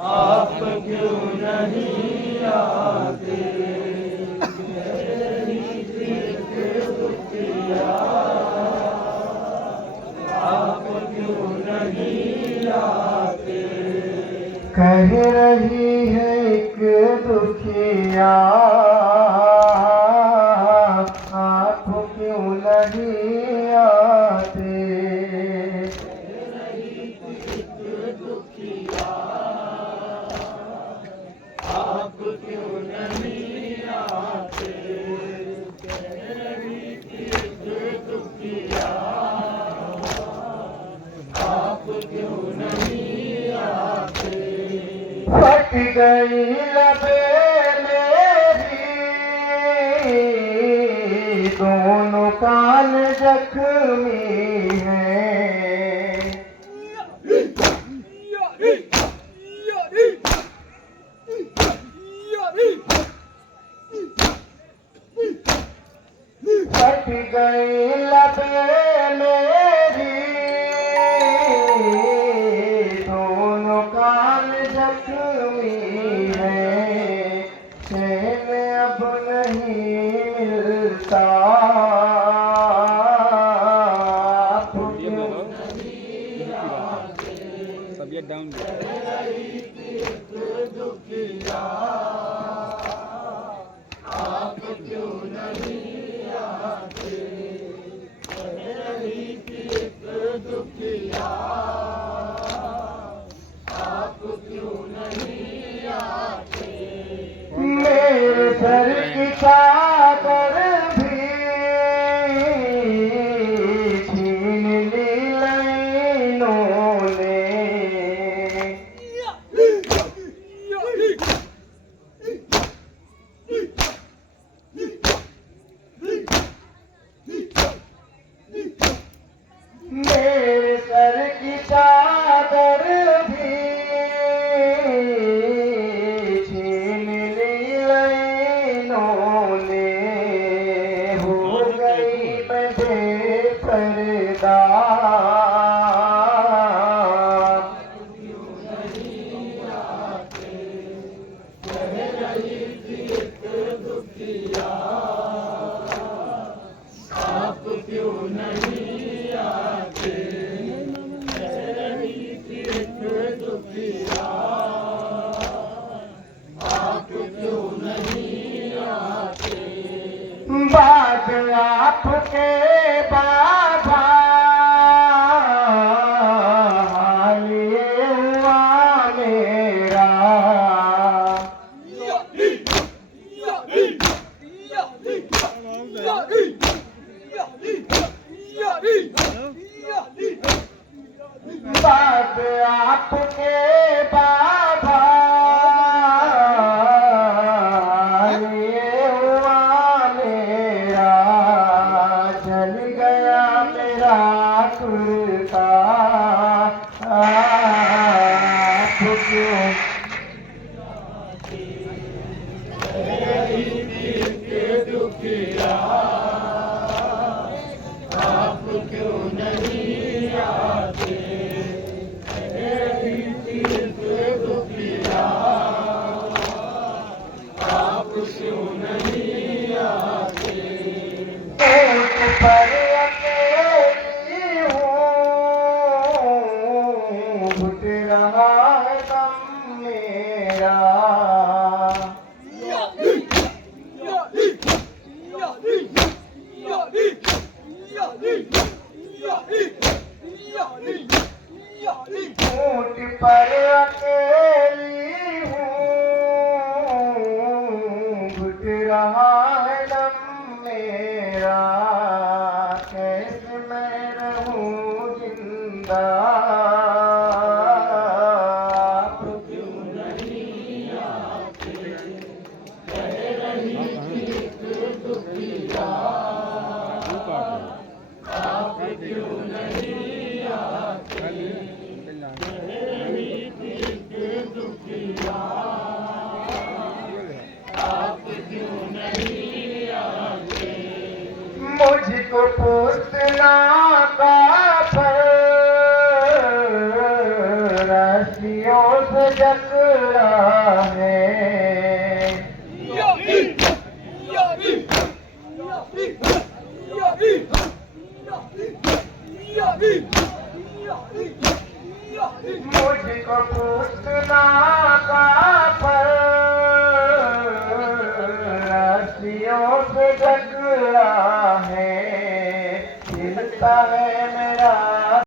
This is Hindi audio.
आप क्यों नहीं आते, आप क्यों नहीं आते। कह रही है एक दुखिया, आप क्यों नहीं आते। आप क्यों नहीं आते, आप क्यों नहीं आते। फट गई लबे मेरी, दोनों कान जख्मी हैं। फट गई लबे मेरी, दोनों कान जख्मी हैं। चैन अब नहीं मिलता, आप क्यों तबियत डाउन आप क्यों नहीं आते, दुखिया आप क्यों नहीं आते। मेरे सर की चादर भी छीन ली लाइनों ने। मेरे सर की चादर भी छीन ली लाइनों ने। हो गई मैं बेपर्दा, आप क्यों नहीं आते, दुखिया आप क्यों नहीं आते। बात आपके बाबा, हाल ये हुआ मेरा। बात आपके बाबा, ये हुआ मेरा। जल गया मेरा कुर्ता, आप क्यों दुखिया आप क्यों नहीं आते, दुखिया आप क्यों नहीं आते। पेट पर अकेली हूँ, घुट रहा है दम टुकड़ा है। मुझको पूछना का पर रस्सियों से